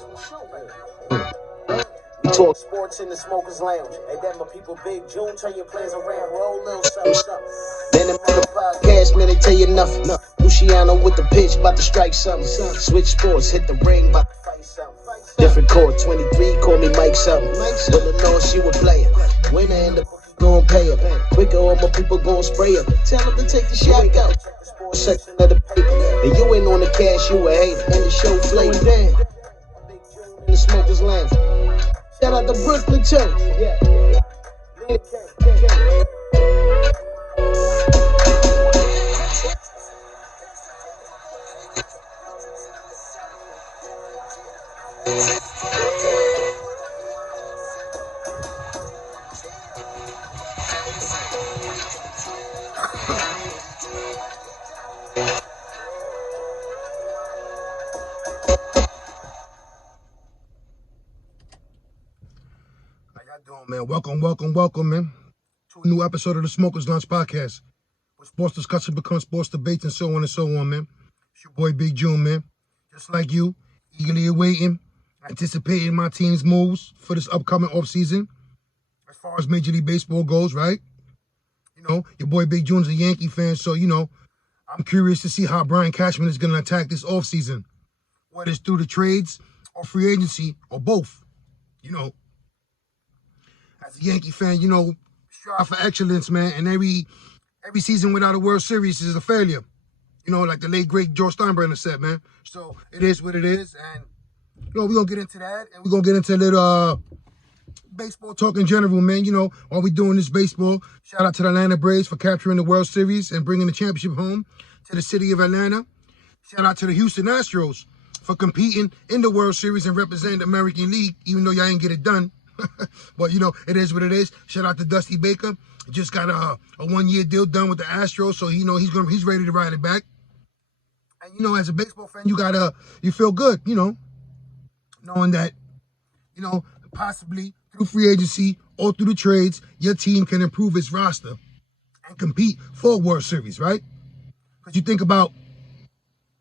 We talk sports in the Smokers Lounge. Hey, that my people, Big June, turn your plans around, roll little something. Then them on the podcast, man, they tell you nothing. Luciano with the pitch, about to strike something. Switch sports, hit the ring, about to fight something. Different court, 23, call me Mike something. With the loss, you a player. Winner and the gon' pay her. Quicker, all my people gon' spray her. Tell them to take the shot out. Sports section of the paper. And you ain't on the cash, you a hater. And the show flavor. Damn. In the Smokers Lounge. Shout out to Brooklyn too. Yeah. Man, welcome, man, to a new episode of the Smokers Lunch Podcast, where sports discussion becomes sports debates and so on, man. It's your boy Big June, man. Just like you, eagerly awaiting, anticipating my team's moves for this upcoming offseason, as far as Major League Baseball goes, right? You know, your boy Big June's a Yankee fan, so, you know, I'm curious to see how Brian Cashman is going to attack this offseason, whether it's through the trades or free agency or both, you know. As a Yankee fan, you know, strive for excellence, man. And every season without a World Series is a failure. You know, like the late, great George Steinbrenner said, man. So it is what it is. And, you know, we're going to get into that. And we're going to get into a little baseball talk in general, man. You know, while we're doing this baseball, shout out to the Atlanta Braves for capturing the World Series and bringing the championship home to the city of Atlanta. Shout out to the Houston Astros for competing in the World Series and representing the American League, even though y'all ain't get it done. But, you know, it is what it is. Shout out to Dusty Baker. Just got a 1-year deal done with the Astros, so you know he's ready to ride it back. And, you know, as a baseball fan, you feel good, you know, knowing that, you know, possibly through free agency or through the trades, your team can improve its roster and compete for a World Series, right? Because you think about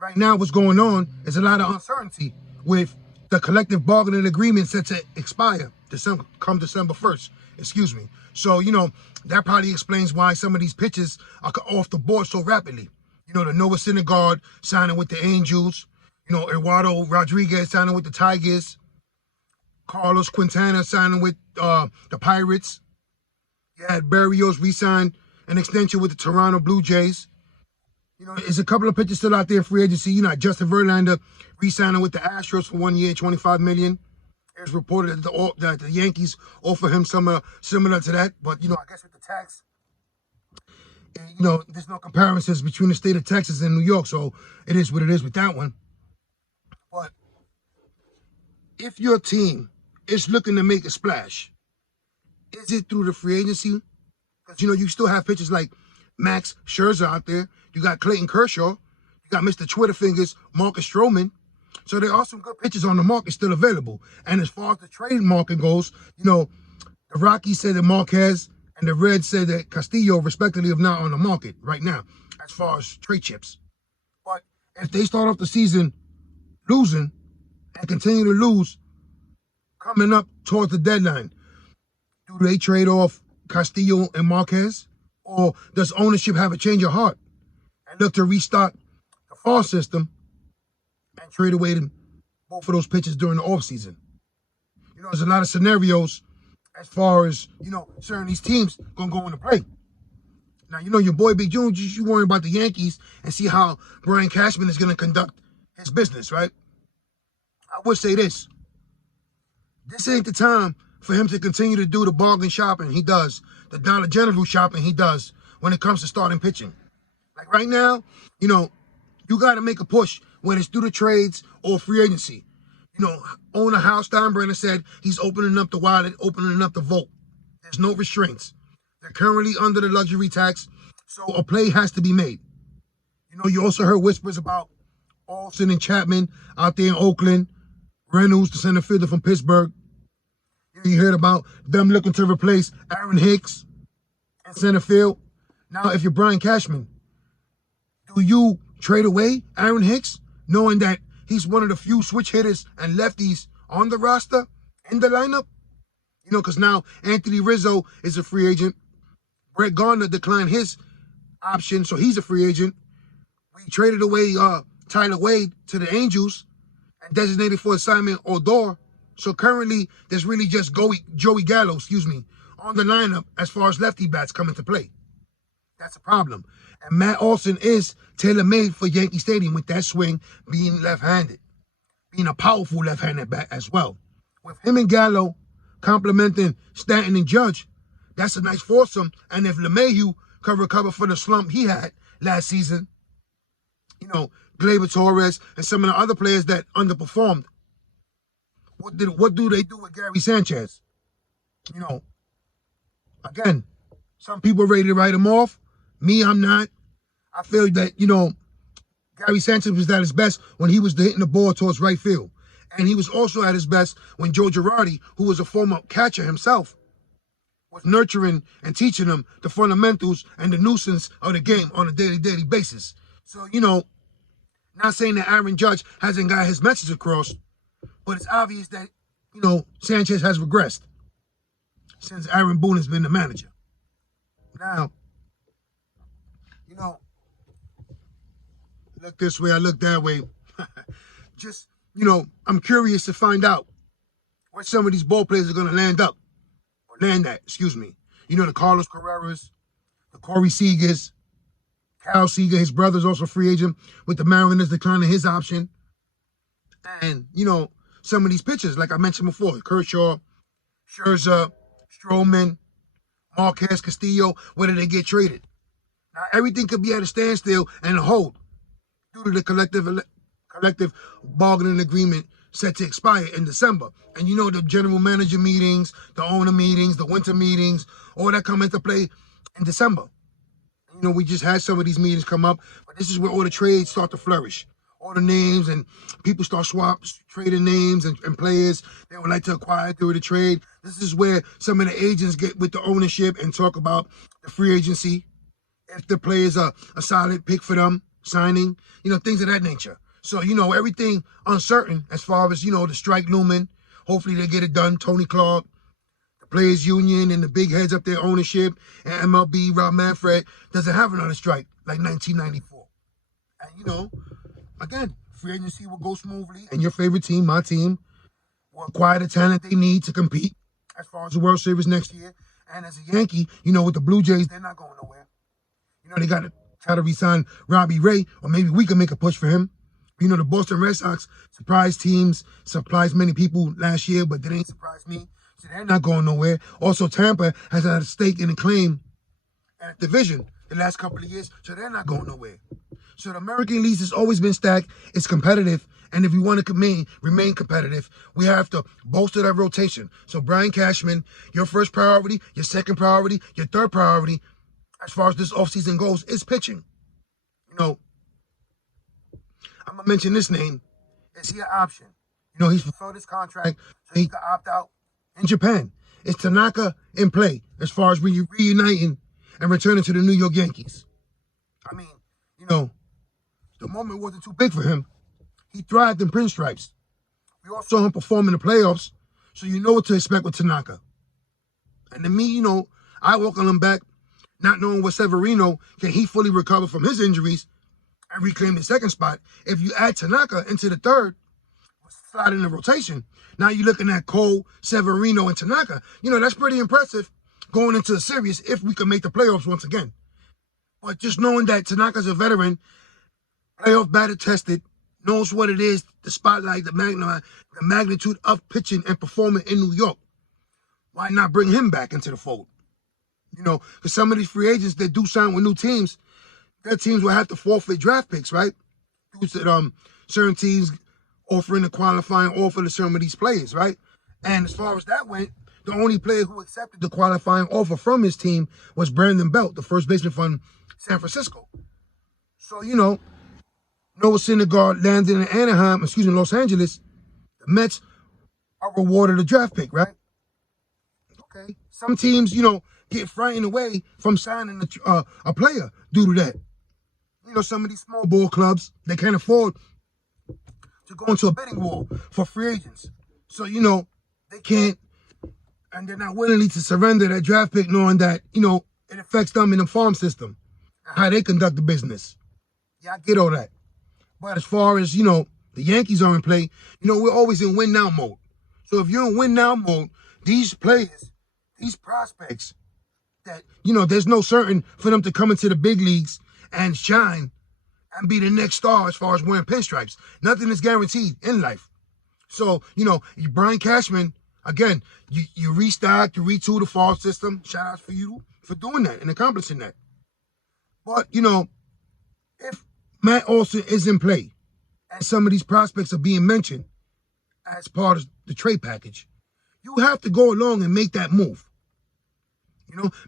right now what's going on is a lot of uncertainty with the collective bargaining agreement set to expire December 1st, excuse me. So, you know, that probably explains why some of these pitches are off the board so rapidly. You know, the Noah Syndergaard signing with the Angels, you know, Eduardo Rodriguez signing with the Tigers, Carlos Quintana signing with the Pirates. You had Berrios re-sign an extension with the Toronto Blue Jays. You know, there's a couple of pitchers still out there in free agency. You know, Justin Verlander re-signing with the Astros for 1 year, $25 million. It's reported that the Yankees offer him some similar to that. But, you know, I guess with the tax, you know, there's no comparisons between the state of Texas and New York. So it is what it is with that one. But if your team is looking to make a splash, is it through the free agency? Because, you know, you still have pitchers like Max Scherzer out there. You got Clayton Kershaw. You got Mr. Twitter Fingers, Marcus Stroman. So there are some good pitchers on the market still available. And as far as the trade market goes, you know, the Rockies said that Marquez and the Reds said that Castillo, respectively, are not on the market right now as far as trade chips. But if they start off the season losing and continue to lose coming up towards the deadline, do they trade off Castillo and Marquez? Or does ownership have a change of heart and look to restart the farm system and trade away both of those pitchers during the offseason? You know, there's a lot of scenarios as far as, you know, certain these teams going to go into play. Now, you know, your boy Big June, you worry about the Yankees and see how Brian Cashman is going to conduct his business, right? I would say this. This ain't the time for him to continue to do the bargain shopping he does, the Dollar General shopping he does when it comes to starting pitching. Like right now, you know, you got to make a push when it's through the trades or free agency. You know, owner Hal Steinbrenner said he's opening up the wallet, opening up the vote. There's no restraints. They're currently under the luxury tax, so a play has to be made. You know, you also heard whispers about Olsen and Chapman out there in Oakland, Reynolds, the center fielder from Pittsburgh. You heard about them looking to replace Aaron Hicks in center field. Now, if you're Brian Cashman, do you trade away Aaron Hicks, knowing that he's one of the few switch hitters and lefties on the roster, in the lineup. You know, because now Anthony Rizzo is a free agent. Brett Gardner declined his option, so he's a free agent. We traded away Tyler Wade to the Angels and designated for assignment Odor. So currently, there's really just Joey Gallo, on the lineup as far as lefty bats come into play. That's a problem. And Matt Olson is tailor-made for Yankee Stadium with that swing, being left-handed, being a powerful left-handed bat as well. With him and Gallo complementing Stanton and Judge, that's a nice foursome. And if LeMahieu could recover from the slump he had last season, you know, Gleyber Torres and some of the other players that underperformed, what do they do with Gary Sanchez? You know, again, some people are ready to write him off. Me, I'm not. I feel that, you know, Gary Sanchez was at his best when he was hitting the ball towards right field. And he was also at his best when Joe Girardi, who was a former catcher himself, was nurturing and teaching him the fundamentals and the nuisance of the game on a daily basis. So, you know, not saying that Aaron Judge hasn't got his message across, but it's obvious that, you know, Sanchez has regressed since Aaron Boone has been the manager. Now, you know, look this way, I look that way. Just, you know, I'm curious to find out where some of these ball players are going to land at. You know, the Carlos Carreras, the Corey Seagers, Cal Seager, his brother's also a free agent with the Mariners declining his option. And, you know, some of these pitchers, like I mentioned before, Kershaw, Scherzer, Stroman, Marquez, Castillo, whether they get traded. Now, everything could be at a standstill and a hold due to the collective bargaining agreement set to expire in December. And you know, the general manager meetings, the owner meetings, the winter meetings, all that come into play in December. You know, we just had some of these meetings come up, but this is where all the trades start to flourish. All the names and people start trading names and players they would like to acquire through the trade. This is where some of the agents get with the ownership and talk about the free agency. If the players are a solid pick for them, signing, you know, things of that nature. So, you know, everything uncertain as far as, you know, the strike looming. Hopefully they get it done. Tony Clark, the Players Union and the big heads up there, ownership, and MLB, Rob Manfred, doesn't have another strike like 1994. And, you know, again, free agency will go smoothly. And your favorite team, my team, will acquire the talent they need to compete as far as the World Series next year. And as a Yankee, you know, with the Blue Jays, they're not going nowhere. You know, they got to try to re-sign Robbie Ray, or maybe we can make a push for him. You know, the Boston Red Sox surprised many people last year, but they didn't surprise me. So they're not going nowhere. Also, Tampa has had a stake in the claim at the division the last couple of years, so they're not going nowhere. So the American League has always been stacked. It's competitive. And if we want to remain competitive, we have to bolster that rotation. So Brian Cashman, your first priority, your second priority, your third priority, as far as this offseason goes, is pitching. You know, I'm going to mention this name. Is he an option? You know, he's fulfilled his contract, so he can opt out in Japan. Is Tanaka in play as far as reuniting and returning to the New York Yankees? I mean, you know, the moment wasn't too big for him. He thrived in pinstripes. We all saw him perform in the playoffs, so you know what to expect with Tanaka. And to me, you know, I welcome him back, not knowing what Severino, can he fully recover from his injuries and reclaim the second spot. If you add Tanaka into the third, slide in the rotation, now you're looking at Cole, Severino, and Tanaka. You know, that's pretty impressive going into the series if we can make the playoffs once again. But just knowing that Tanaka's a veteran, playoff batter tested, knows what it is, the spotlight, the magnitude of pitching and performing in New York. Why not bring him back into the fold? You know, because some of these free agents that do sign with new teams, their teams will have to forfeit draft picks, right? Due to certain teams offering a qualifying offer to some of these players, right? And as far as that went, the only player who accepted the qualifying offer from his team was Brandon Belt, the first baseman from San Francisco. So, you know, Noah Syndergaard landed in Los Angeles. The Mets are rewarded a draft pick, right? Okay. Some teams, you know, get frightened away from signing a player due to that. You know, some of these small ball clubs, they can't afford to go into a bidding war for free agents. So, they can't, and they're not willingly to surrender that draft pick knowing that, it affects them in the farm system and how they conduct the business. Yeah, I get all that. But as far as, the Yankees are in play, we're always in win now mode. So if you're in win now mode, these players, these prospects, that, there's no certain for them to come into the big leagues and shine and be the next star as far as wearing pinstripes. Nothing is guaranteed in life. So, Brian Cashman, again, you restock, you retool the farm system. Shout out for you for doing that and accomplishing that. But, if Matt Olson is in play and some of these prospects are being mentioned as part of the trade package, you have to go along and make that move.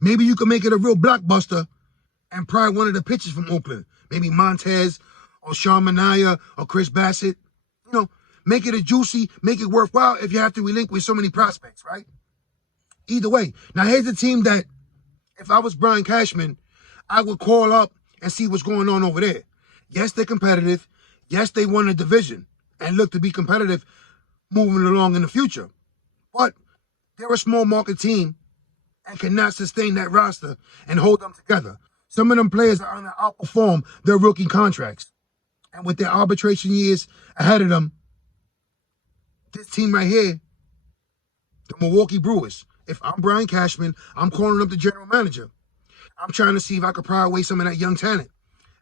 Maybe you can make it a real blockbuster and pry one of the pitchers from Oakland. Maybe Montez or Sean Manaea or Chris Bassett. Make it a juicy, make it worthwhile if you have to relinquish so many prospects, right? Either way. Now, here's a team that, if I was Brian Cashman, I would call up and see what's going on over there. Yes, they're competitive. Yes, they won a division and look to be competitive moving along in the future. But they're a small market team and cannot sustain that roster and hold them together. Some of them players are going to outperform their rookie contracts. And with their arbitration years ahead of them, this team right here, the Milwaukee Brewers, if I'm Brian Cashman, I'm calling up the general manager. I'm trying to see if I could pry away some of that young talent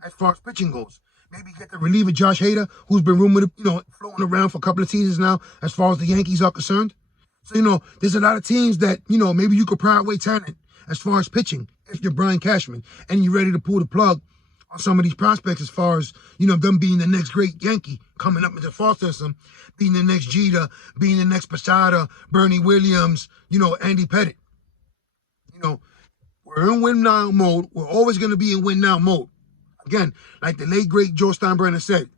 as far as pitching goes. Maybe get the reliever Josh Hader, who's been rumored, floating around for a couple of seasons now as far as the Yankees are concerned. So, there's a lot of teams that, maybe you could pry away talent as far as pitching if you're Brian Cashman and you're ready to pull the plug on some of these prospects as far as, them being the next great Yankee coming up into the farm system, being the next Jeter, being the next Posada, Bernie Williams, Andy Pettit. We're in win now mode. We're always going to be in win now mode. Again, like the late, great Joe Steinbrenner said,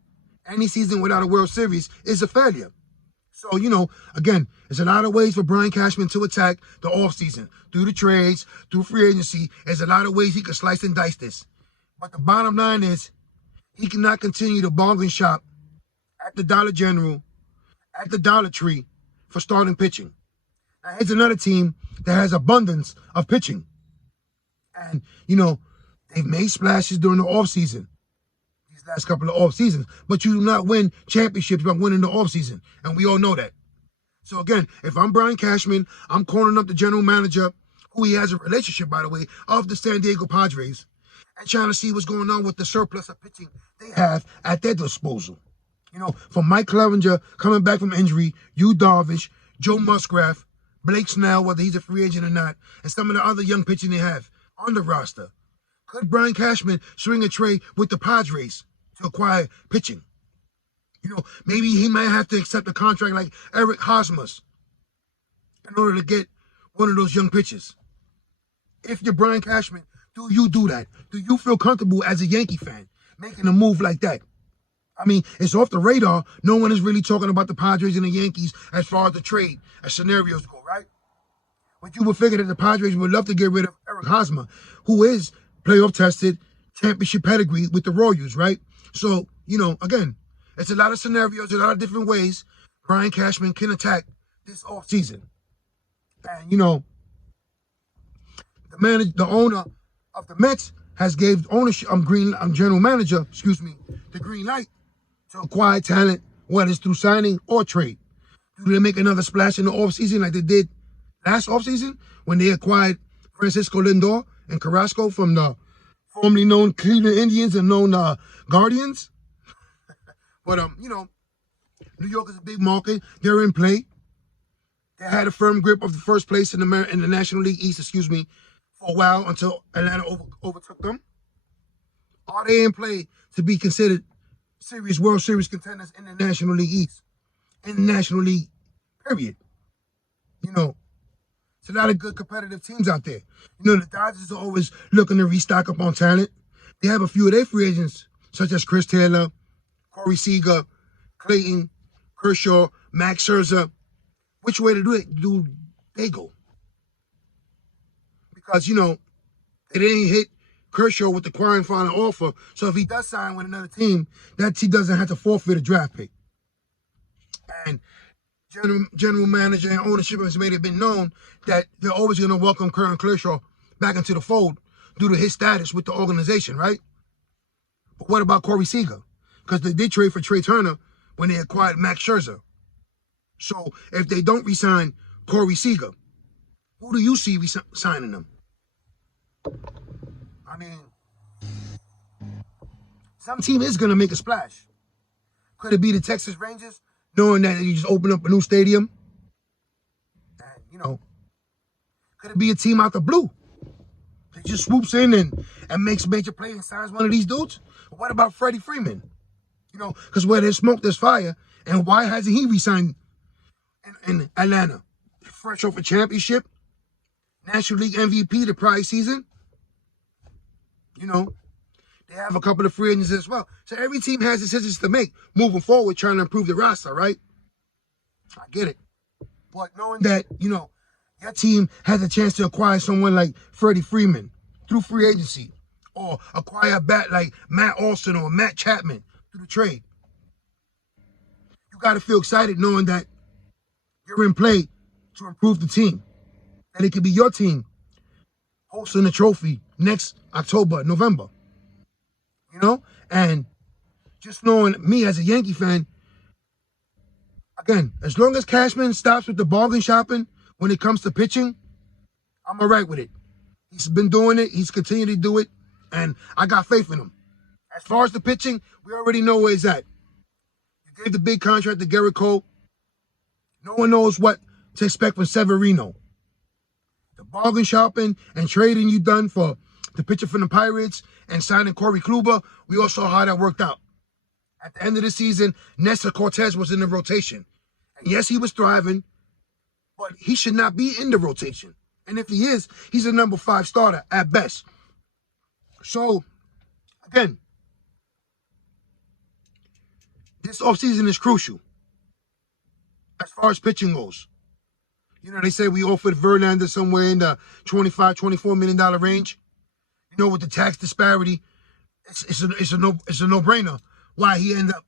any season without a World Series is a failure. So, again, there's a lot of ways for Brian Cashman to attack the offseason. Through the trades, through free agency, there's a lot of ways he can slice and dice this. But the bottom line is, he cannot continue to bargain shop at the Dollar General, at the Dollar Tree for starting pitching. Now, here's another team that has abundance of pitching. And, they've made splashes during the offseason, these last couple of off seasons. But you do not win championships by winning the offseason. And we all know that. So, again, if I'm Brian Cashman, I'm calling up the general manager, who he has a relationship, by the way, of the San Diego Padres, and trying to see what's going on with the surplus of pitching they have at their disposal. From Mike Clevenger coming back from injury, Yu Darvish, Joe Musgrave, Blake Snell, whether he's a free agent or not, and some of the other young pitching they have on the roster. Could Brian Cashman swing a trade with the Padres to acquire pitching? Maybe he might have to accept a contract like Eric Hosmer's in order to get one of those young pitchers. If you're Brian Cashman, do you do that? Do you feel comfortable as a Yankee fan making a move like that? I mean, it's off the radar. No one is really talking about the Padres and the Yankees as far as the trade as scenarios go, right? But you would figure that the Padres would love to get rid of Eric Hosmer, who is playoff tested, championship pedigree with the Royals, right? So, again, it's a lot of scenarios, a lot of different ways Brian Cashman can attack this offseason. And, the owner of the Mets has gave ownership, general manager, the green light to acquire talent, whether it's through signing or trade. Do they make another splash in the offseason like they did last offseason when they acquired Francisco Lindor and Carrasco from the formerly known Cleveland Indians and known Guardians? But, New York is a big market. They're in play. They had a firm grip of the first place in the National League East, for a while until Atlanta overtook them. Are they in play to be considered serious World Series contenders in the National League East? In the National League, period. It's a lot of good competitive teams out there. The Dodgers are always looking to restock up on talent. They have a few of their free agents, such as Chris Taylor, Corey Seager, Clayton, Kershaw, Max Scherzer. Which way do they go? Because, they didn't hit Kershaw with the qualifying offer. So if he does sign with another team, that team doesn't have to forfeit a draft pick. And general manager and ownership has made it been known that they're always going to welcome Curran Kershaw back into the fold due to his status with the organization, right? But what about Corey Seager? Because they did trade for Trey Turner when they acquired Max Scherzer. So if they don't re-sign Corey Seager, who do you see signing them? I mean, some team is going to make a splash. Could it be the Texas Rangers, knowing that you just opened up a new stadium? And, could it be a team out the blue that just swoops in and makes major plays and signs one of these dudes? But what about Freddie Freeman? Because where there's smoke, there's fire. And why hasn't he re-signed in Atlanta? Fresh off a championship, National League MVP the prior season. They have a couple of free agents as well. So every team has decisions to make moving forward, trying to improve the roster, right? I get it. But knowing that, your team has a chance to acquire someone like Freddie Freeman through free agency, or acquire a bat like Matt Olson or Matt Chapman through the trade, you got to feel excited knowing that you're in play to improve the team. And it could be your team hosting the trophy next October, November. And just knowing me as a Yankee fan, again, as long as Cashman stops with the bargain shopping when it comes to pitching, I'm all right with it. He's been doing it. He's continued to do it. And I got faith in him. As far as the pitching, we already know where it's at. You gave the big contract to Garrett Cole. No one knows what to expect from Severino. The bargain shopping and trading you done for the pitcher from the Pirates and signing Corey Kluber, we all saw how that worked out. At the end of the season, Nestor Cortez was in the rotation. And yes, he was thriving, but he should not be in the rotation. And if he is, he's a number 5 starter at best. So, again, this offseason is crucial as far as pitching goes. They say we offered Verlander somewhere in the $25, $24 million range. With the tax disparity, it's a no-brainer why he ended up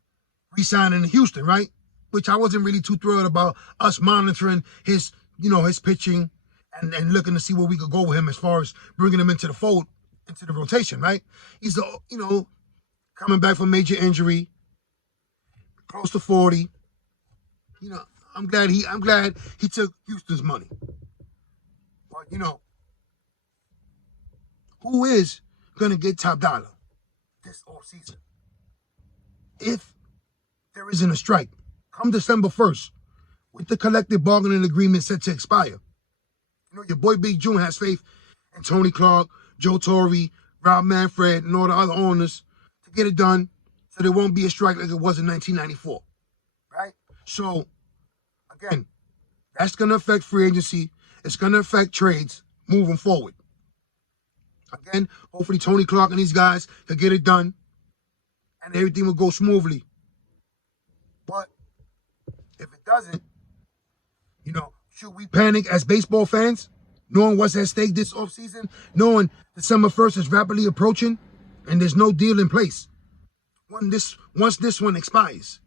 re-signing in Houston, right? Which I wasn't really too thrilled about us monitoring his pitching and looking to see where we could go with him as far as bringing him into the fold, into the rotation, right? He's coming back from major injury, close to 40. I'm glad he took Houston's money. But who is going to get top dollar this offseason? If there isn't a strike, come December 1st, with the collective bargaining agreement set to expire, your boy Big June has faith in Tony Clark, Joe Torre, Rob Manfred, and all the other owners to get it done so there won't be a strike like it was in 1994, right? So, again, that's going to affect free agency. It's going to affect trades moving forward. Again, hopefully Tony Clark and these guys can get it done and everything will go smoothly. But if it doesn't, should we panic as baseball fans, knowing what's at stake this offseason, knowing December 1st is rapidly approaching and there's no deal in place once this one expires?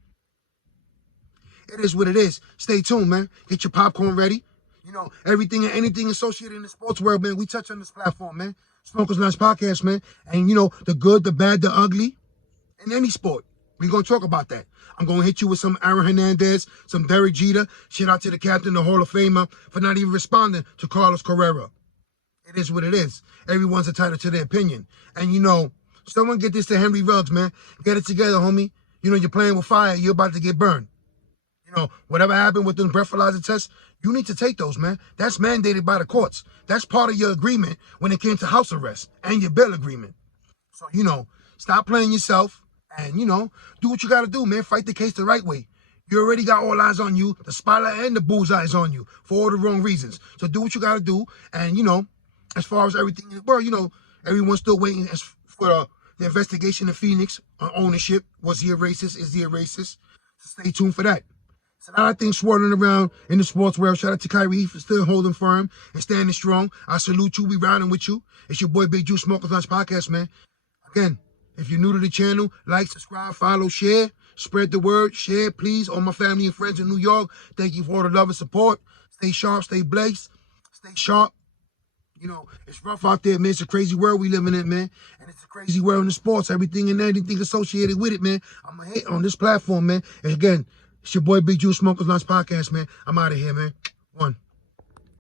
It is what it is. Stay tuned, man. Get your popcorn ready. Everything and anything associated in the sports world, man, we touch on this platform, man. Smokers Lunch Podcast, man. And, the good, the bad, the ugly in any sport. We're going to talk about that. I'm going to hit you with some Aaron Hernandez, some Derek Jeter. Shout out to the captain, the Hall of Famer, for not even responding to Carlos Correa. It is what it is. Everyone's entitled to their opinion. And, someone get this to Henry Ruggs, man. Get it together, homie. You're playing with fire. You're about to get burned. Whatever happened with them breathalyzer tests, you need to take those, man. That's mandated by the courts. That's part of your agreement when it came to house arrest and your bail agreement. So, stop playing yourself and, do what you got to do, man. Fight the case the right way. You already got all eyes on you. The spotlight and the bullseye is on you for all the wrong reasons. So do what you got to do. And, as far as everything in the world, everyone's still waiting for the investigation of Phoenix on ownership. Was he a racist? Is he a racist? So stay tuned for that. So a lot of things swirling around in the sports world. Shout out to Kyrie for still holding firm and standing strong. I salute you. We riding with you. It's your boy Big Juice Smokers Lunch Podcast, man. Again, if you're new to the channel, like, subscribe, follow, share. Spread the word. Share, please. All my family and friends in New York, thank you for all the love and support. Stay sharp, stay blessed, stay sharp. You know, it's rough out there, man. It's a crazy world we living in, man. And it's a crazy world in the sports, everything and anything associated with it, man. I'm going to hit on this platform, man. And again, it's your boy Big June Smokers Lunch Podcast, man. I'm out of here, man. One.